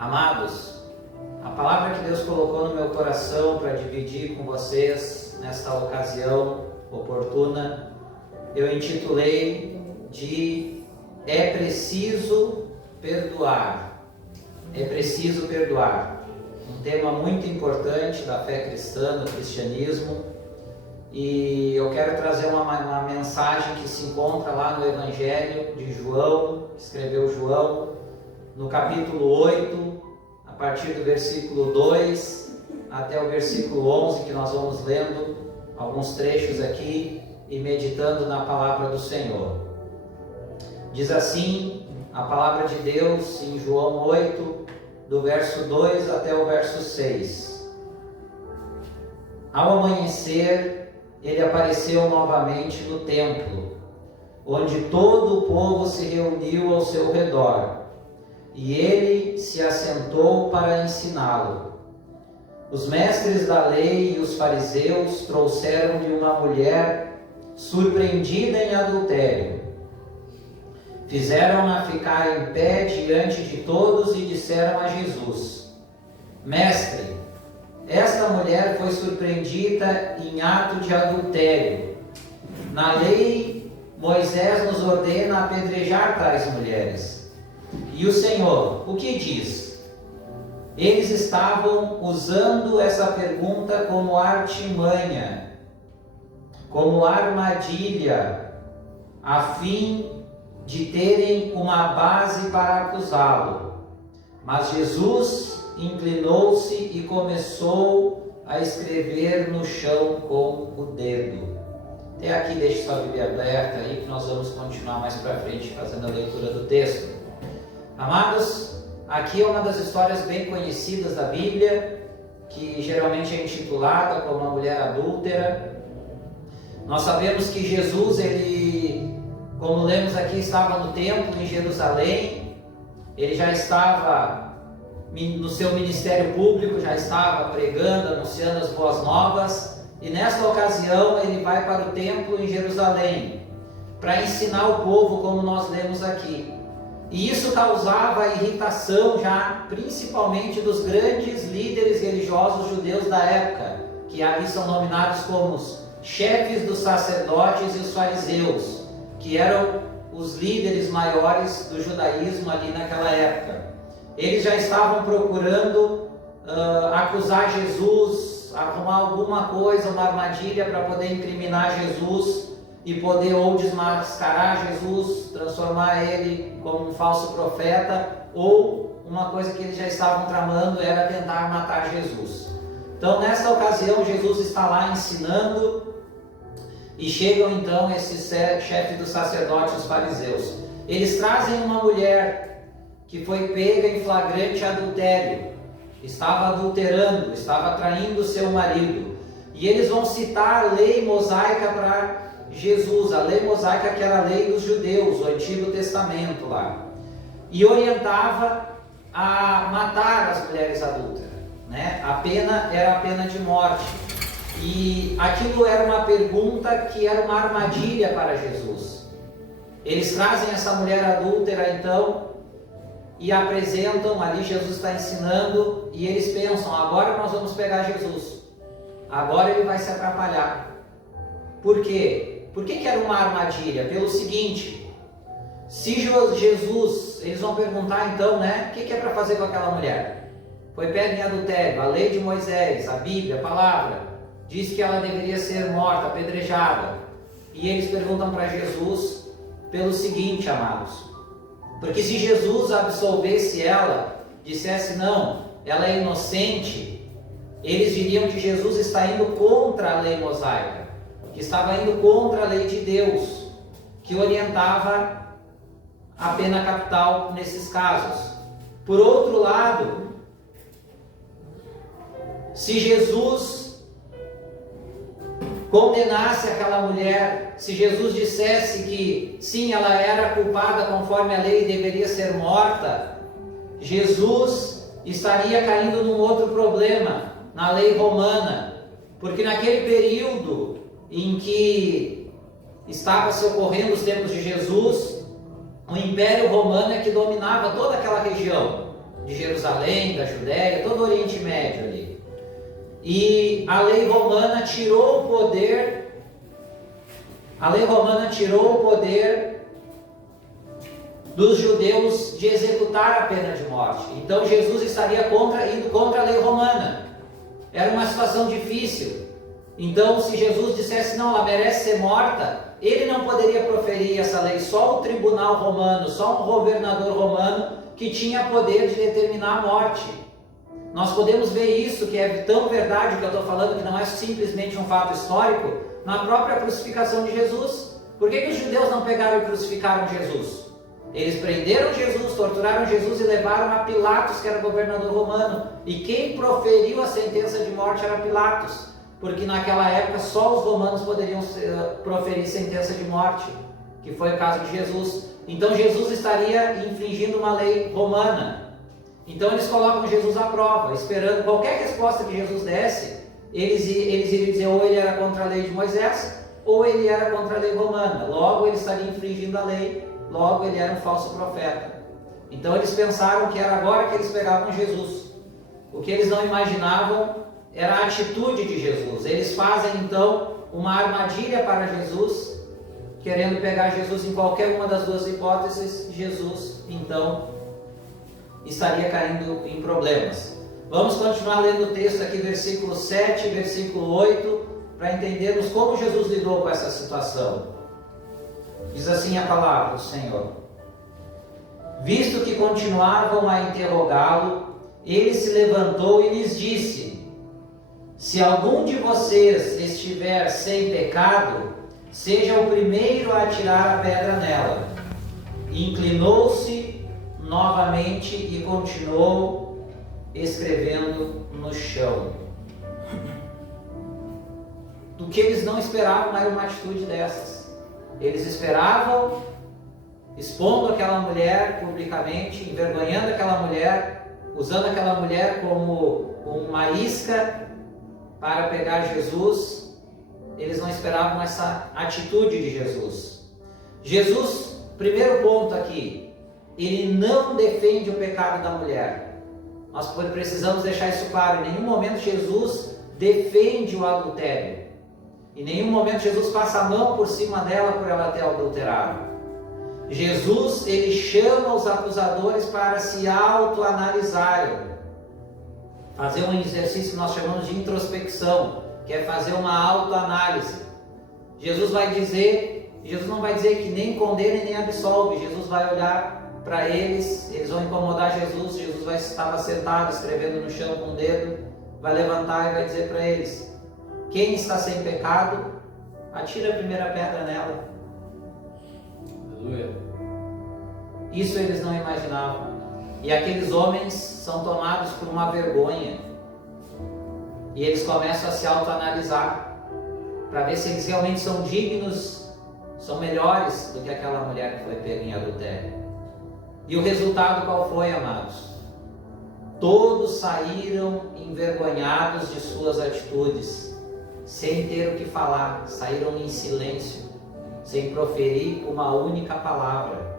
Amados, a palavra que Deus colocou no meu coração para dividir com vocês nesta ocasião oportuna, eu intitulei de É Preciso Perdoar. É preciso perdoar. Um tema muito importante da fé cristã, do cristianismo, e eu quero trazer uma mensagem que se encontra lá no Evangelho de João, que escreveu João, no capítulo 8, a partir do versículo 2 até o versículo 11, que nós vamos lendo alguns trechos aqui e meditando na palavra do Senhor. Diz assim a palavra de Deus em João 8, do verso 2 até o verso 6. Ao amanhecer, ele apareceu novamente no templo, onde todo o povo se reuniu ao seu redor, e ele se assentou para ensiná-lo. Os mestres da lei e os fariseus trouxeram-lhe uma mulher surpreendida em adultério. Fizeram-na ficar em pé diante de todos e disseram a Jesus: Mestre, esta mulher foi surpreendida em ato de adultério. Na lei, Moisés nos ordena apedrejar tais mulheres. E o Senhor, o que diz? Eles estavam usando essa pergunta como artimanha, como armadilha, a fim de terem uma base para acusá-lo. Mas Jesus inclinou-se e começou a escrever no chão com o dedo. Até aqui deixe sua Bíblia aberta aí, que nós vamos continuar mais para frente fazendo a leitura do texto. Amados, aqui é uma das histórias bem conhecidas da Bíblia, que geralmente é intitulada como uma mulher adúltera. Nós sabemos que Jesus, ele, como lemos aqui, estava no templo em Jerusalém. Ele já estava no seu ministério público, já estava pregando, anunciando as boas novas. E nesta ocasião ele vai para o templo em Jerusalém para ensinar o povo, como nós lemos aqui. E isso causava irritação já, principalmente dos grandes líderes religiosos judeus da época, que ali são nominados como os chefes dos sacerdotes e os fariseus, que eram os líderes maiores do judaísmo ali naquela época. Eles já estavam procurando acusar Jesus, arrumar alguma coisa, uma armadilha para poder incriminar Jesus e poder ou desmascarar Jesus, transformar ele como um falso profeta, ou uma coisa que eles já estavam tramando era tentar matar Jesus. Então, nesta ocasião, Jesus está lá ensinando e chegam então esses chefes dos sacerdotes, os fariseus. Eles trazem uma mulher que foi pega em flagrante adultério, estava adulterando, estava traindo seu marido, e eles vão citar a lei mosaica para Jesus, a lei mosaica, que era a lei dos judeus, o Antigo Testamento lá, e orientava a matar as mulheres adúlteras, né? A pena era a pena de morte, e aquilo era uma pergunta que era uma armadilha para Jesus. Eles trazem essa mulher adúltera então e apresentam, ali Jesus está ensinando, e eles pensam: agora nós vamos pegar Jesus, agora ele vai se atrapalhar. Por quê? Por que era uma armadilha? Pelo seguinte: se Jesus, eles vão perguntar então, né, o que é para fazer com aquela mulher? Foi pega em adultério, a lei de Moisés, a Bíblia, a palavra, diz que ela deveria ser morta, apedrejada. E eles perguntam para Jesus pelo seguinte, amados: porque se Jesus absolvesse ela, dissesse não, ela é inocente, eles diriam que Jesus está indo contra a lei mosaica, que estava indo contra a lei de Deus, que orientava a pena capital nesses casos. Por outro lado, se Jesus condenasse aquela mulher, se Jesus dissesse que sim, ela era culpada conforme a lei e deveria ser morta, Jesus estaria caindo num outro problema, na lei romana, porque naquele período em que estava se ocorrendo os tempos de Jesus, o Império Romano é que dominava toda aquela região, de Jerusalém, da Judéia, todo o Oriente Médio ali. E a lei romana tirou o poder, dos judeus de executar a pena de morte. Então Jesus estaria indo contra a lei romana. Era uma situação difícil. Então, se Jesus dissesse, não, ela merece ser morta, ele não poderia proferir essa lei. Só o tribunal romano, só um governador romano que tinha poder de determinar a morte. Nós podemos ver isso, que é tão verdade que eu estou falando, que não é simplesmente um fato histórico, na própria crucificação de Jesus. Por que os judeus não pegaram e crucificaram Jesus? Eles prenderam Jesus, torturaram Jesus e levaram a Pilatos, que era governador romano. E quem proferiu a sentença de morte era Pilatos, porque naquela época só os romanos poderiam proferir sentença de morte, que foi o caso de Jesus. Então Jesus estaria infringindo uma lei romana. Então eles colocam Jesus à prova, esperando qualquer resposta que Jesus desse, eles iriam dizer ou ele era contra a lei de Moisés, ou ele era contra a lei romana. Logo ele estaria infringindo a lei, logo ele era um falso profeta. Então eles pensaram que era agora que eles pegavam Jesus. O que eles não imaginavam era a atitude de Jesus. Eles fazem então uma armadilha para Jesus, querendo pegar Jesus em qualquer uma das duas hipóteses. Jesus então estaria caindo em problemas. Vamos continuar lendo o texto aqui, versículo 7, versículo 8, para entendermos como Jesus lidou com essa situação. Diz assim a palavra do Senhor: visto que continuavam a interrogá-lo, ele se levantou e lhes disse: se algum de vocês estiver sem pecado, seja o primeiro a atirar a pedra nela. Inclinou-se novamente e continuou escrevendo no chão. Do que eles não esperavam era uma atitude dessas. Eles esperavam, expondo aquela mulher publicamente, envergonhando aquela mulher, usando aquela mulher como uma isca para pegar Jesus. Eles não esperavam essa atitude de Jesus. Jesus, primeiro ponto aqui, ele não defende o pecado da mulher. Nós precisamos deixar isso claro. Em nenhum momento Jesus defende o adultério. Em nenhum momento Jesus passa a mão por cima dela por ela ter adulterado. Jesus, ele chama os acusadores para se autoanalisarem. Fazer um exercício que nós chamamos de introspecção, que é fazer uma autoanálise. Jesus não vai dizer que nem condena e nem absolve. Jesus vai olhar para eles vão incomodar Jesus. Jesus estava sentado escrevendo no chão com o dedo, vai levantar e vai dizer para eles: quem está sem pecado, atira a primeira pedra nela. Aleluia. Isso eles não imaginavam. E aqueles homens são tomados por uma vergonha, e eles começam a se autoanalisar para ver se eles realmente são dignos, são melhores do que aquela mulher que foi pega em adultério. E o resultado qual foi, amados? Todos saíram envergonhados de suas atitudes, sem ter o que falar, saíram em silêncio, sem proferir uma única palavra.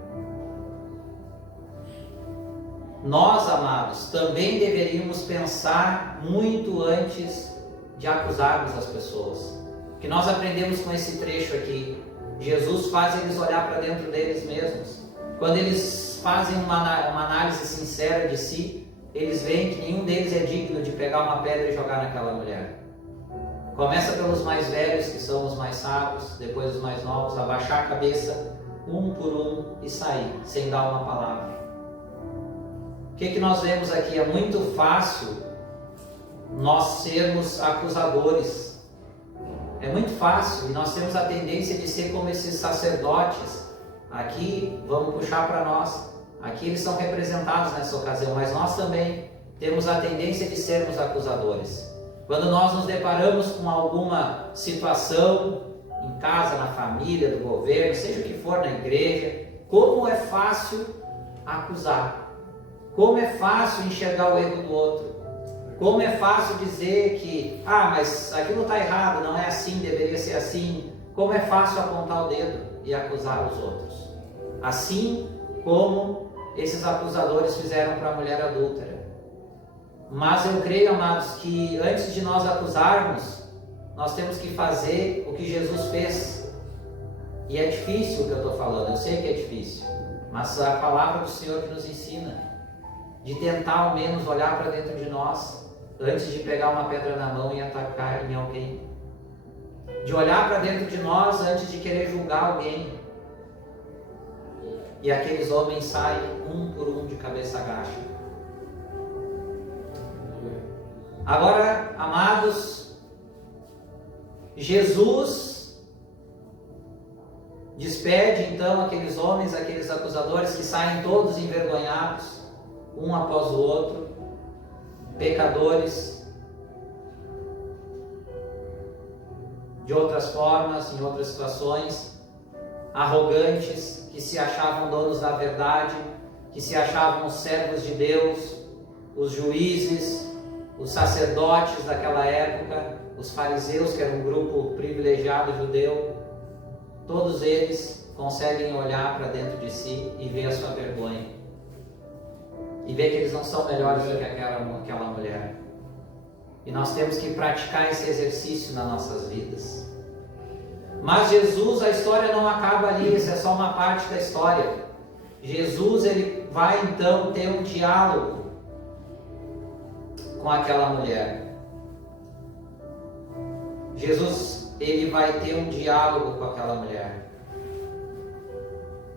Nós, amados, também deveríamos pensar muito antes de acusarmos as pessoas. O que nós aprendemos com esse trecho aqui? Jesus faz eles olhar para dentro deles mesmos. Quando eles fazem uma análise sincera de si, eles veem que nenhum deles é digno de pegar uma pedra e jogar naquela mulher. Começa pelos mais velhos, que são os mais sábios, depois os mais novos, abaixar a cabeça, um por um, e sair, sem dar uma palavra. O que nós vemos aqui? É muito fácil nós sermos acusadores. É muito fácil, e nós temos a tendência de ser como esses sacerdotes. Aqui, vamos puxar para nós. Aqui eles são representados nessa ocasião, mas nós também temos a tendência de sermos acusadores. Quando nós nos deparamos com alguma situação, em casa, na família, do governo, seja o que for, na igreja, como é fácil acusar. Como é fácil enxergar o erro do outro. Como é fácil dizer que, mas aquilo está errado, não é assim, deveria ser assim. Como é fácil apontar o dedo e acusar os outros. Assim como esses acusadores fizeram para a mulher adúltera. Mas eu creio, amados, que antes de nós acusarmos, nós temos que fazer o que Jesus fez. E é difícil o que eu estou falando, eu sei que é difícil, mas a palavra do Senhor que nos ensina, de tentar ao menos olhar para dentro de nós, antes de pegar uma pedra na mão e atacar em alguém. De olhar para dentro de nós antes de querer julgar alguém. E aqueles homens saem um por um de cabeça baixa. Agora, amados, Jesus despede então aqueles homens, aqueles acusadores que saem todos envergonhados, um após o outro, pecadores, de outras formas, em outras situações, arrogantes, que se achavam donos da verdade, que se achavam os servos de Deus, os juízes, os sacerdotes daquela época, os fariseus, que era um grupo privilegiado judeu. Todos eles conseguem olhar para dentro de si e ver a sua vergonha, e ver que eles não são melhores do que aquela mulher. E nós temos que praticar esse exercício nas nossas vidas. Mas Jesus, a história não acaba ali, essa é só uma parte da história. Jesus, ele vai então ter um diálogo com aquela mulher. Jesus, ele vai ter um diálogo com aquela mulher.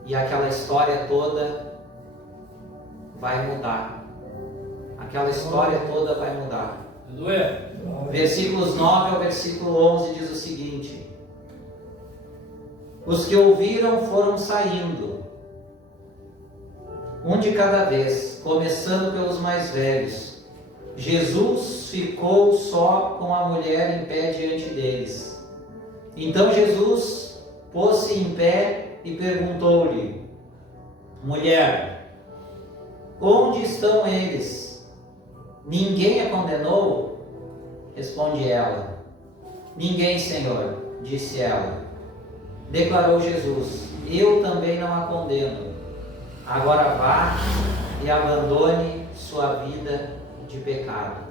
E aquela história toda vai mudar. Aquela história toda vai mudar. Versículos 9 ao versículo 11 diz o seguinte: os que ouviram foram saindo, um de cada vez, começando pelos mais velhos. Jesus ficou só com a mulher em pé diante deles. Então Jesus pôs-se em pé e perguntou-lhe: mulher, onde estão eles? Ninguém a condenou? Responde ela: ninguém, Senhor, disse ela. Declarou Jesus: eu também não a condeno. Agora vá e abandone sua vida de pecado.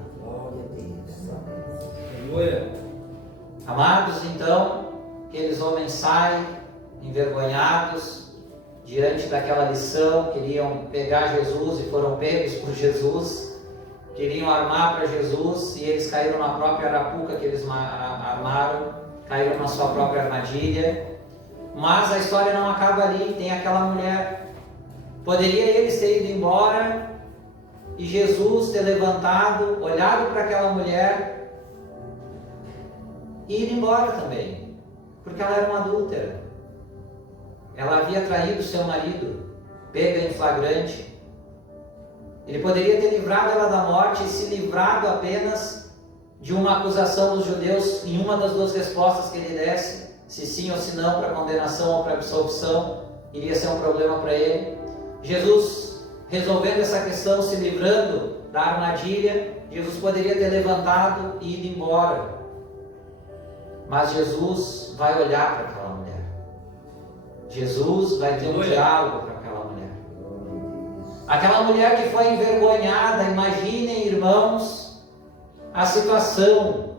Amados, então, aqueles homens saem envergonhados diante daquela lição, queriam pegar Jesus e foram pegos por Jesus, queriam armar para Jesus e eles caíram na própria arapuca que eles armaram, caíram na sua própria armadilha. Mas a história não acaba ali, tem aquela mulher. Poderia eles ter ido embora e Jesus ter levantado, olhado para aquela mulher e ir embora também, porque ela era uma adúltera. Ela havia traído seu marido, pega em flagrante. Ele poderia ter livrado ela da morte e se livrado apenas de uma acusação dos judeus em uma das duas respostas que ele desse, se sim ou se não, para condenação ou para absolvição, iria ser um problema para ele. Jesus, resolvendo essa questão, se livrando da armadilha, Jesus poderia ter levantado e ido embora. Mas Jesus vai olhar para aquela mulher. Jesus vai ter um diálogo para aquela mulher. Aquela mulher que foi envergonhada, imaginem, irmãos, a situação.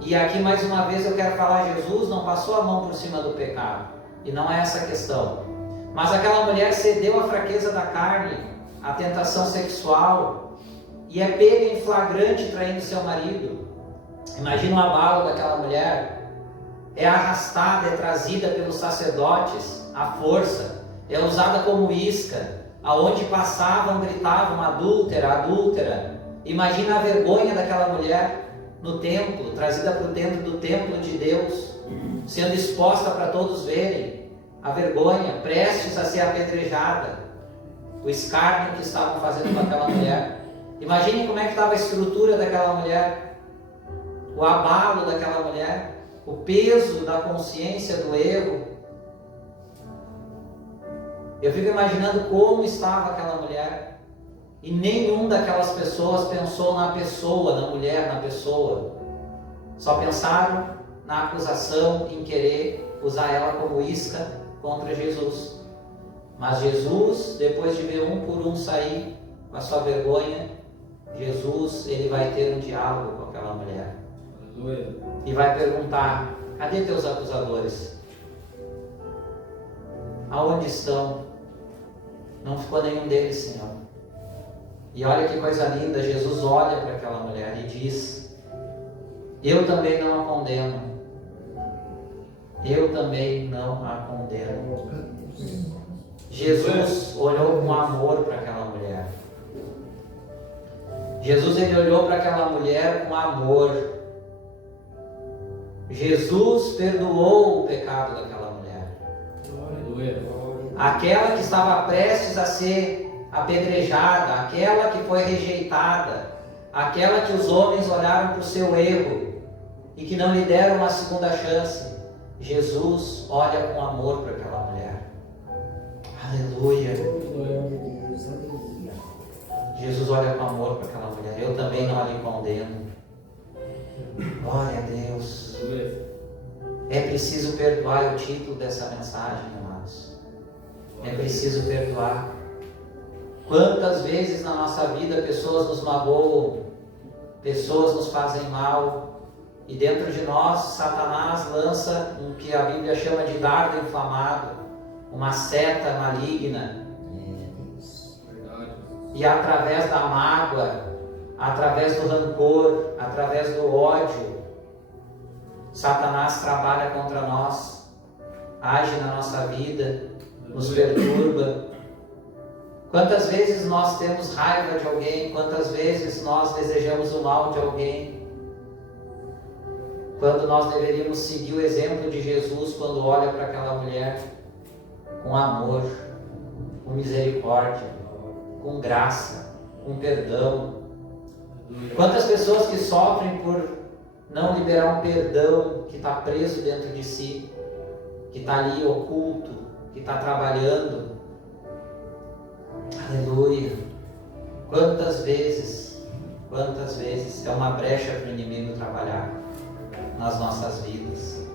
E aqui mais uma vez eu quero falar, Jesus não passou a mão por cima do pecado. E não é essa a questão. Mas aquela mulher cedeu à fraqueza da carne, à tentação sexual, e é pega em flagrante traindo seu marido. Imagina o abalo daquela mulher. É arrastada, é trazida pelos sacerdotes à força, é usada como isca, aonde passavam gritavam adúltera, adúltera. Imagina a vergonha daquela mulher no templo, trazida para dentro do templo de Deus, sendo exposta para todos verem a vergonha, prestes a ser apedrejada, o escárnio que estavam fazendo com aquela mulher. Imaginem como é que estava a estrutura daquela mulher, o abalo daquela mulher, o peso da consciência do erro. Eu fico imaginando como estava aquela mulher, e nenhum daquelas pessoas pensou na pessoa, na mulher, na pessoa. Só pensaram na acusação, em querer usar ela como isca contra Jesus. Mas Jesus, depois de ver um por um sair com a sua vergonha, Jesus, ele vai ter um diálogo com aquela mulher. Aleluia. E vai perguntar: cadê teus acusadores? Aonde estão? Não ficou nenhum deles, Senhor. E olha que coisa linda, Jesus olha para aquela mulher e diz: eu também não a condeno. Eu também não a condeno. Jesus olhou com amor para aquela mulher. Jesus, ele olhou para aquela mulher com amor. Jesus perdoou o pecado daquela mulher. Aquela que estava prestes a ser apedrejada, aquela que foi rejeitada, aquela que os homens olharam para o seu erro e que não lhe deram uma segunda chance. Jesus olha com amor para aquela mulher. Aleluia. Jesus olha com amor para aquela mulher. Eu também não a lhe condeno. Glória a Deus. É preciso perdoar, é o título dessa mensagem, amados. É preciso perdoar. Quantas vezes na nossa vida pessoas nos magoam, pessoas nos fazem mal, e dentro de nós Satanás lança o que a Bíblia chama de dardo inflamado, uma seta maligna. E através da mágoa, através do rancor, através do ódio, Satanás trabalha contra nós, age na nossa vida, nos perturba. Quantas vezes nós temos raiva de alguém, quantas vezes nós desejamos o mal de alguém, quando nós deveríamos seguir o exemplo de Jesus quando olha para aquela mulher com amor, com misericórdia, com graça, com perdão. Quantas pessoas que sofrem por não liberar um perdão que está preso dentro de si, que está ali oculto, que está trabalhando. Aleluia. Quantas vezes é uma brecha para o inimigo trabalhar nas nossas vidas.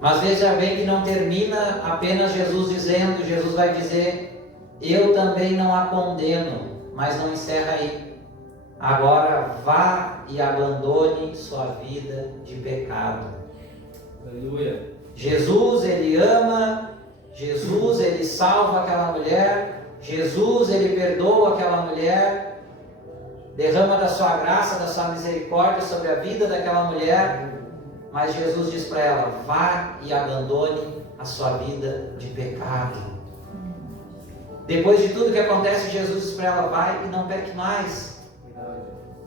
Mas veja bem que não termina apenas Jesus dizendo, Jesus vai dizer: eu também não a condeno, mas não encerra aí. Agora vá e abandone sua vida de pecado. Aleluia. Jesus, ele ama, Jesus, ele salva aquela mulher, Jesus, ele perdoa aquela mulher, derrama da sua graça, da sua misericórdia sobre a vida daquela mulher, mas Jesus diz para ela: vá e abandone a sua vida de pecado. Depois de tudo que acontece, Jesus diz para ela: vai e não peque mais.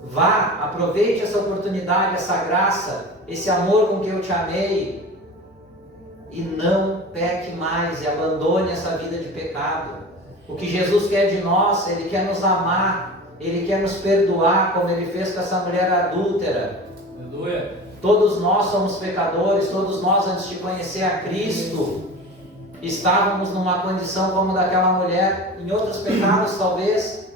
Vá, aproveite essa oportunidade, essa graça, esse amor com que eu te amei, e não peque mais, e abandone essa vida de pecado. O que Jesus quer de nós, ele quer nos amar, ele quer nos perdoar, como ele fez com essa mulher adúltera. Aleluia. Todos nós somos pecadores, todos nós, antes de conhecer a Cristo, estávamos numa condição como daquela mulher, em outros pecados talvez,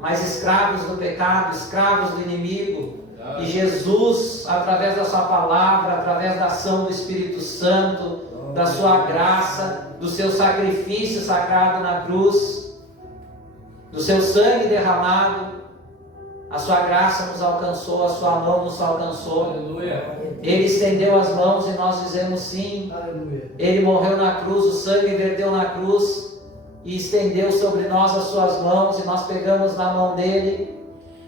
mas escravos do pecado, escravos do inimigo. E Jesus, através da sua palavra, através da ação do Espírito Santo, da sua graça, do seu sacrifício sagrado na cruz, do seu sangue derramado, a sua graça nos alcançou, a sua mão nos alcançou. Aleluia. Ele estendeu as mãos e nós dizemos sim. Aleluia. Ele morreu na cruz, o sangue verteu na cruz e estendeu sobre nós as suas mãos, e nós pegamos na mão dele.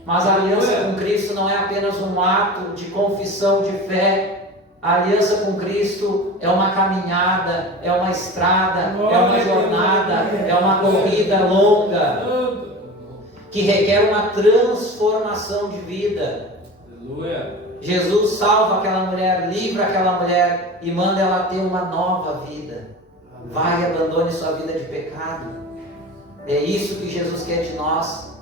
Mas a aliança com Cristo não é apenas um ato de confissão de fé. A aliança com Cristo é uma caminhada, é uma estrada, é uma jornada, é uma corrida longa, que requer uma transformação de vida. Jesus salva aquela mulher, livra aquela mulher e manda ela ter uma nova vida. Vai e abandone sua vida de pecado. É isso que Jesus quer de nós,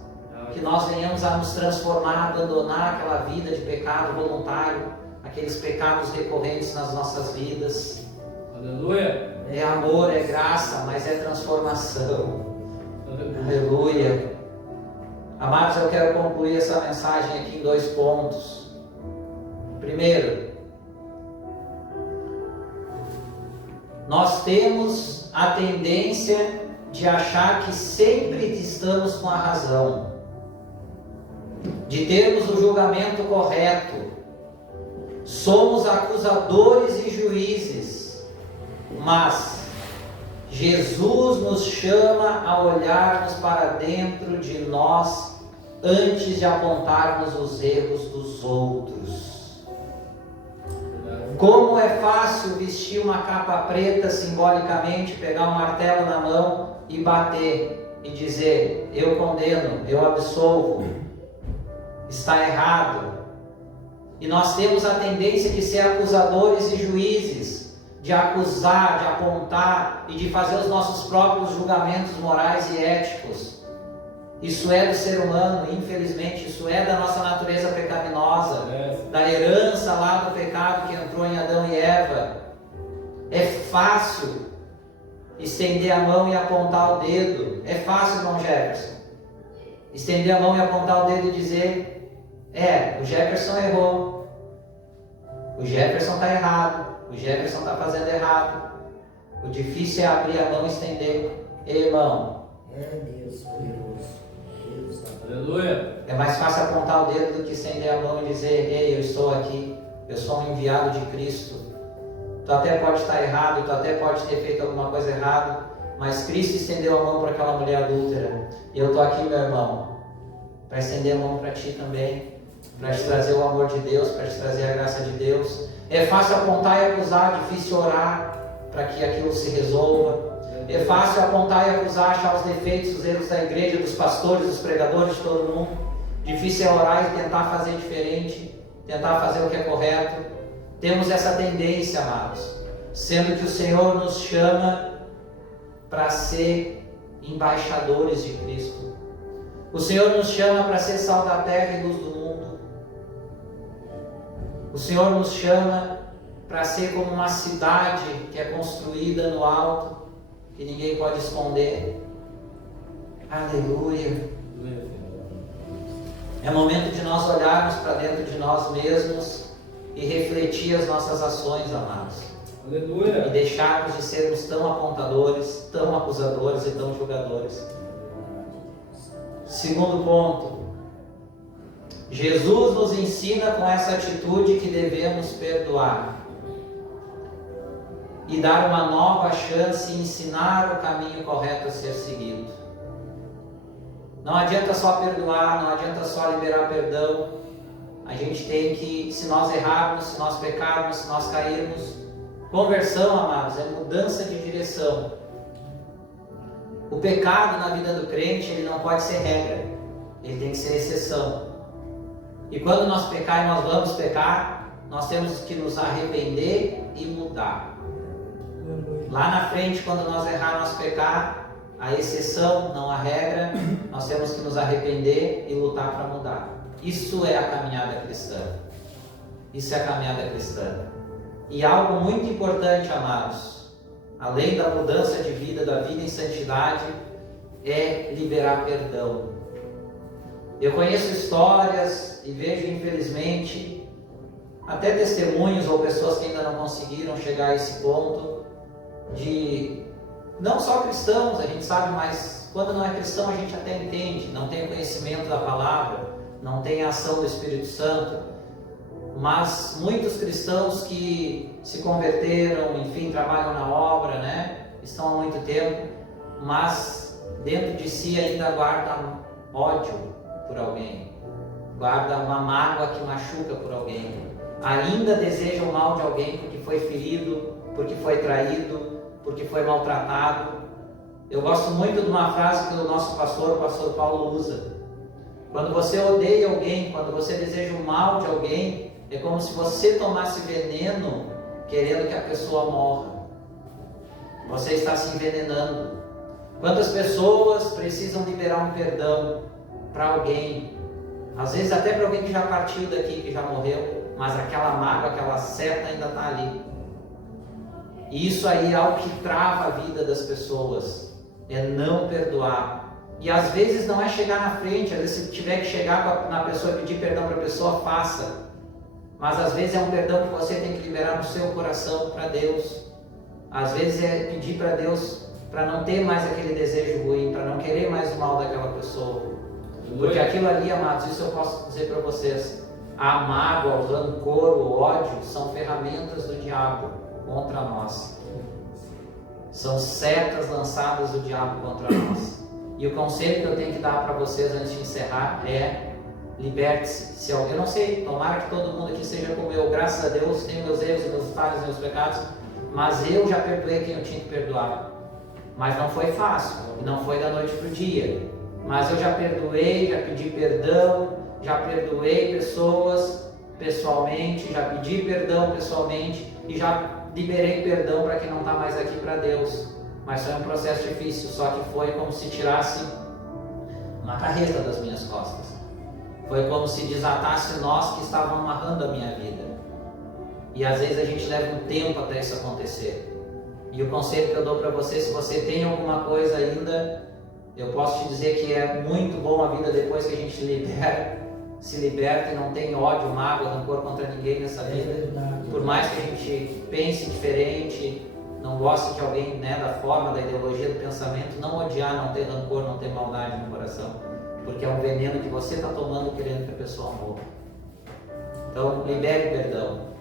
que nós venhamos a nos transformar, abandonar aquela vida de pecado voluntário, aqueles pecados recorrentes nas nossas vidas. Aleluia. É amor, é graça, mas é transformação. Aleluia. Amados, eu quero concluir essa mensagem aqui em 2 pontos. Primeiro, nós temos a tendência de achar que sempre estamos com a razão, de termos o julgamento correto. Somos acusadores e juízes, mas Jesus nos chama a olharmos para dentro de nós antes de apontarmos os erros dos outros. Como é fácil vestir uma capa preta simbolicamente, pegar um martelo na mão e bater e dizer: eu condeno, eu absolvo, está errado. E nós temos a tendência de ser acusadores e juízes, de acusar, de apontar e de fazer os nossos próprios julgamentos morais e éticos. Isso é do ser humano, infelizmente, isso é da nossa natureza pecaminosa, da herança lá do pecado que entrou em Adão e Eva. É fácil estender a mão e apontar o dedo. É fácil, irmão Jefferson, estender a mão e apontar o dedo e dizer: o Jefferson errou, o Jefferson está errado, o Jefferson está fazendo errado. O difícil é abrir a mão e estender: ei, irmão, Deus poderoso, Deus está... Aleluia. É mais fácil apontar o dedo do que estender a mão e dizer: ei, eu estou aqui, eu sou um enviado de Cristo. Tu até pode estar errado, tu até pode ter feito alguma coisa errada, mas Cristo estendeu a mão para aquela mulher adúltera, e eu estou aqui, meu irmão, para estender a mão para ti também, para te trazer o amor de Deus, para te trazer a graça de Deus. É fácil apontar e acusar, difícil orar para que aquilo se resolva. É fácil apontar e acusar, achar os defeitos, os erros da igreja, dos pastores, dos pregadores, de todo mundo. Difícil é orar e tentar fazer diferente, tentar fazer o que é correto. Temos essa tendência, amados, sendo que o Senhor nos chama para ser embaixadores de Cristo. O Senhor nos chama para ser sal da terra e luz do mundo. O Senhor nos chama para ser como uma cidade que é construída no alto, que ninguém pode esconder. Aleluia! É momento de nós olharmos para dentro de nós mesmos e refletir as nossas ações, amados. Aleluia! E deixarmos de sermos tão apontadores, tão acusadores e tão julgadores. Segundo ponto, Jesus nos ensina com essa atitude que devemos perdoar e dar uma nova chance e ensinar o caminho correto a ser seguido. Não adianta só perdoar, não adianta só liberar perdão. A gente tem que, se nós errarmos, se nós pecarmos, se nós cairmos, conversão, amados, é mudança de direção. O pecado na vida do crente, ele não pode ser regra, ele tem que ser exceção. E quando nós pecar e nós vamos pecar, nós temos que nos arrepender e mudar. Lá na frente, quando nós errar, nós pecar, a exceção, não a regra, nós temos que nos arrepender e lutar para mudar. Isso é a caminhada cristã. Isso é a caminhada cristã. E algo muito importante, amados, além da mudança de vida, da vida em santidade, é liberar perdão. Eu conheço histórias e vejo, infelizmente, até testemunhos ou pessoas que ainda não conseguiram chegar a esse ponto de, não só cristãos, a gente sabe, mas quando não é cristão a gente até entende, não tem o conhecimento da palavra, não tem a ação do Espírito Santo, mas muitos cristãos que se converteram, enfim, trabalham na obra, né? Estão há muito tempo, mas dentro de si ainda guardam ódio por alguém, guarda uma mágoa que machuca por alguém, ainda deseja o mal de alguém porque foi ferido, porque foi traído, porque foi maltratado. Eu gosto muito de uma frase que o nosso pastor, o pastor Paulo, usa. Quando você odeia alguém, quando você deseja o mal de alguém, é como se você tomasse veneno querendo que a pessoa morra. Você está se envenenando. Quantas pessoas precisam liberar um perdão para alguém, às vezes até para alguém que já partiu daqui, que já morreu, mas aquela mágoa, aquela seta ainda está ali. E isso aí é algo que trava a vida das pessoas, é não perdoar. E às vezes não é chegar na frente, às vezes se tiver que chegar na pessoa e pedir perdão para a pessoa, faça. Mas às vezes é um perdão que você tem que liberar no seu coração para Deus. Às vezes é pedir para Deus para não ter mais aquele desejo ruim, para não querer mais o mal daquela pessoa. Porque aquilo ali, amados, isso eu posso dizer para vocês, a mágoa, o rancor, o ódio são ferramentas do diabo contra nós. São setas lançadas do diabo contra nós. E o conselho que eu tenho que dar para vocês antes de encerrar é: liberte-se. Se eu não sei, tomara que todo mundo aqui seja como eu, graças a Deus, tenho meus erros, meus falhos, meus pecados, mas eu já perdoei quem eu tinha que perdoar. Mas não foi fácil, e não foi da noite para o dia. Mas eu já perdoei, já pedi perdão, já perdoei pessoas pessoalmente, já pedi perdão pessoalmente e já liberei perdão para quem não está mais aqui para Deus. Mas foi um processo difícil, só que foi como se tirasse uma carreta das minhas costas. Foi como se desatasse nós que estavam amarrando a minha vida. E às vezes a gente leva um tempo até isso acontecer. E o conselho que eu dou para você, se você tem alguma coisa ainda, eu posso te dizer que é muito bom a vida depois que a gente se liberta e não tem ódio, mágoa, rancor contra ninguém nessa vida. Por mais que a gente pense diferente, não goste de alguém, né, da forma, da ideologia, do pensamento, não odiar, não ter rancor, não ter maldade no coração. Porque é um veneno que você está tomando querendo que a pessoa morra. Então, libere perdão.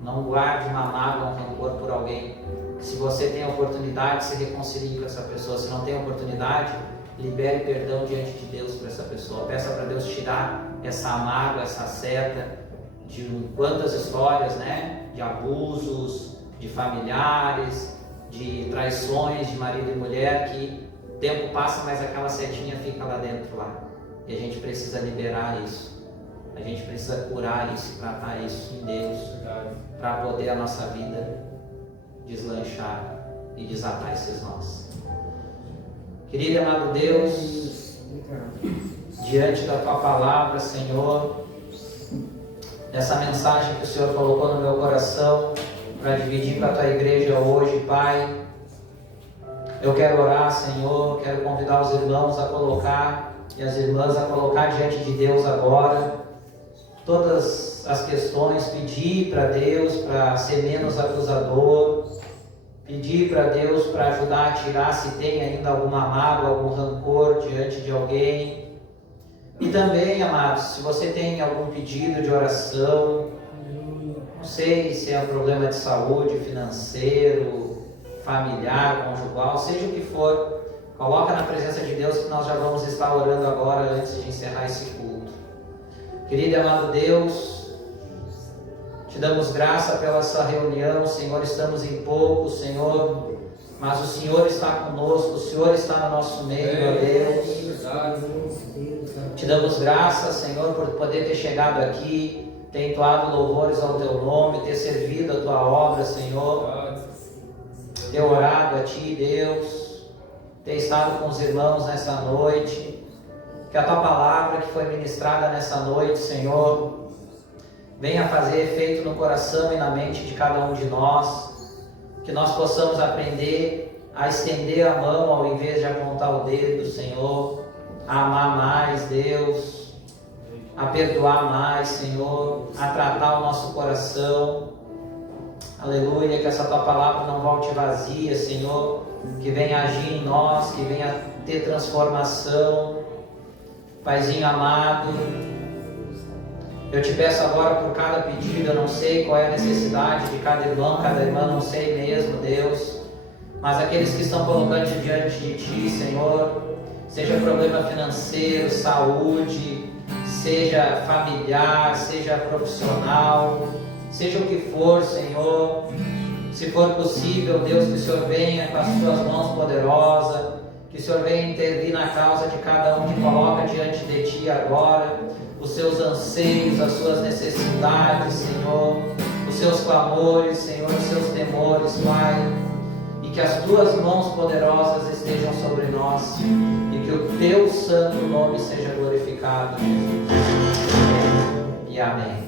Não guarde uma mágoa, um rancor por alguém. Se você tem a oportunidade, se reconcilie com essa pessoa. Se não tem a oportunidade, libere perdão diante de Deus para essa pessoa. Peça para Deus tirar essa mágoa, essa seta de quantas histórias, né? De abusos, de familiares, de traições de marido e mulher, que o tempo passa, mas aquela setinha fica lá dentro lá. E a gente precisa liberar isso. A gente precisa curar isso, tratar isso em Deus, para poder a nossa vida deslanchar e desatar esses nós. Querido e amado Deus, diante da Tua palavra, Senhor, dessa mensagem que o Senhor colocou no meu coração para dividir com a Tua igreja hoje, Pai, eu quero orar, Senhor, quero convidar os irmãos a colocar e as irmãs a colocar diante de Deus agora todas as questões, pedir para Deus para ser menos acusador, pedir para Deus para ajudar a tirar se tem ainda alguma mágoa, algum rancor diante de alguém. E também, amados, se você tem algum pedido de oração, não sei se é um problema de saúde, financeiro, familiar, conjugal, seja o que for, coloca na presença de Deus que nós já vamos estar orando agora antes de encerrar esse culto. Querido e amado Deus, te damos graça pela essa reunião, Senhor, estamos em pouco, Senhor, mas o Senhor está conosco, o Senhor está no nosso meio, ó Deus. Te damos graça, Senhor, por poder ter chegado aqui, ter entoado louvores ao Teu nome, ter servido a Tua obra, Senhor, ter orado a Ti, Deus, ter estado com os irmãos nessa noite. Que a Tua palavra que foi ministrada nessa noite, Senhor, venha fazer efeito no coração e na mente de cada um de nós, que nós possamos aprender a estender a mão ao invés de apontar o dedo, Senhor, a amar mais, Deus, a perdoar mais, Senhor, a tratar o nosso coração. Aleluia, que essa Tua palavra não volte vazia, Senhor, que venha agir em nós, que venha ter transformação. Paizinho amado, eu te peço agora por cada pedido, eu não sei qual é a necessidade de cada irmã não sei mesmo, Deus, mas aqueles que estão colocando diante de Ti, Senhor, seja problema financeiro, saúde, seja familiar, seja profissional, seja o que for, Senhor, se for possível, Deus, que o Senhor venha com as Suas mãos poderosas, que o Senhor venha intervir na causa de cada um que coloca diante de Ti agora os seus anseios, as suas necessidades, Senhor, os seus clamores, Senhor, os seus temores, Pai, e que as Tuas mãos poderosas estejam sobre nós e que o Teu santo nome seja glorificado, Jesus. E amém.